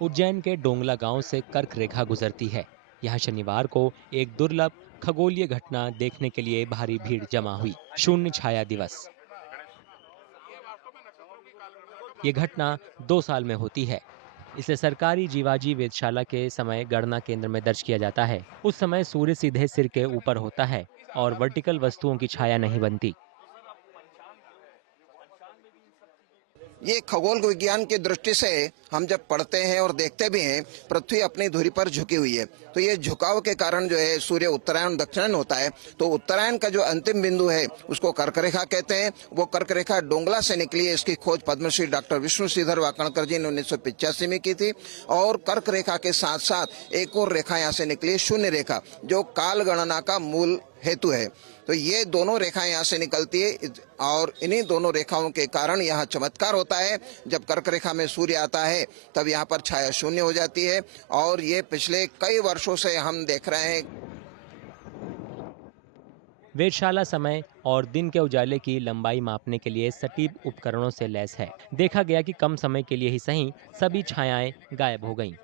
उज्जैन के डोंगला गांव से कर्क रेखा गुजरती है। यहाँ शनिवार को एक दुर्लभ खगोलीय घटना देखने के लिए भारी भीड़ जमा हुई। शून्य छाया दिवस। ये घटना 2 साल में होती है। इसे सरकारी जीवाजी वेधशाला के समय गणना केंद्र में दर्ज किया जाता है। उस समय सूर्य सीधे सिर के ऊपर होता है और वर्टिकल वस्तुओं की छाया नहीं बनती। ये खगोल विज्ञान की दृष्टि से हम जब पढ़ते हैं और देखते भी हैं, पृथ्वी अपनी धुरी पर झुकी हुई है। तो ये झुकाव के कारण जो है सूर्य उत्तरायण दक्षिणायन होता है। तो उत्तरायण का जो अंतिम बिंदु है उसको कर्क रेखा कहते हैं। वो कर्क रेखा डोंगला से निकली है। इसकी खोज पद्मश्री डॉक्टर विष्णुश्रीधर वाकणकर जी ने 1985 में की थी। और कर्क रेखा के साथ साथ एक और रेखा यहाँ से निकली है, शून्य रेखा, जो काल गणना का मूल हेतु है। तो ये दोनों रेखाएं यहाँ से निकलती है और इन्हीं दोनों रेखाओं के कारण यहाँ चमत्कार होता है। जब कर्क रेखा में सूर्य आता है तब यहाँ पर छाया शून्य हो जाती है और ये पिछले कई वर्षों से हम देख रहे हैं। वेधशाला समय और दिन के उजाले की लंबाई मापने के लिए सटीक उपकरणों से लैस है। देखा गया कि कम समय के लिए ही सही सभी छायाएं गायब हो गईं।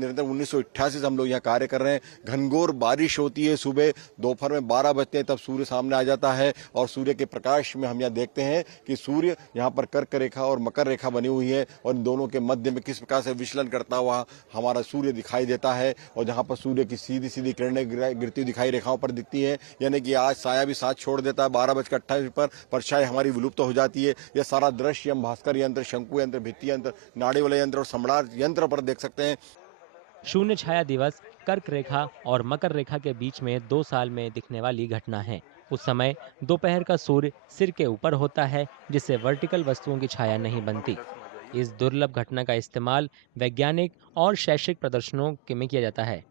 निरंतर 1988 से हम लोग यहाँ कार्य कर रहे हैं। घनघोर बारिश होती है, सुबह दोपहर में 12 बजते हैं तब सूर्य सामने आ जाता है और सूर्य के प्रकाश में हम यहाँ देखते हैं कि सूर्य यहाँ पर कर्क रेखा और मकर रेखा बनी हुई है और इन दोनों के मध्य में किस प्रकार से विचलन करता हुआ हमारा सूर्य दिखाई देता है। और जहाँ पर सूर्य की सीधी सीधी किरणें गिरती दिखाई रेखाओं पर दिखती है, यानी कि आज साया भी साथ छोड़ देता है। 12:28 पर परछाई हमारी विलुप्त हो जाती है। यह सारा दृश्य हम भास्कर यंत्र, शंकु यंत्र, भित्ति यंत्र, नाड़ी वाले यंत्र और सम्राट यंत्र पर देख सकते हैं। शून्य छाया दिवस कर्क रेखा और मकर रेखा के बीच में 2 साल में दिखने वाली घटना है। उस समय दोपहर का सूर्य सिर के ऊपर होता है, जिससे वर्टिकल वस्तुओं की छाया नहीं बनती। इस दुर्लभ घटना का इस्तेमाल वैज्ञानिक और शैक्षिक प्रदर्शनों में किया जाता है।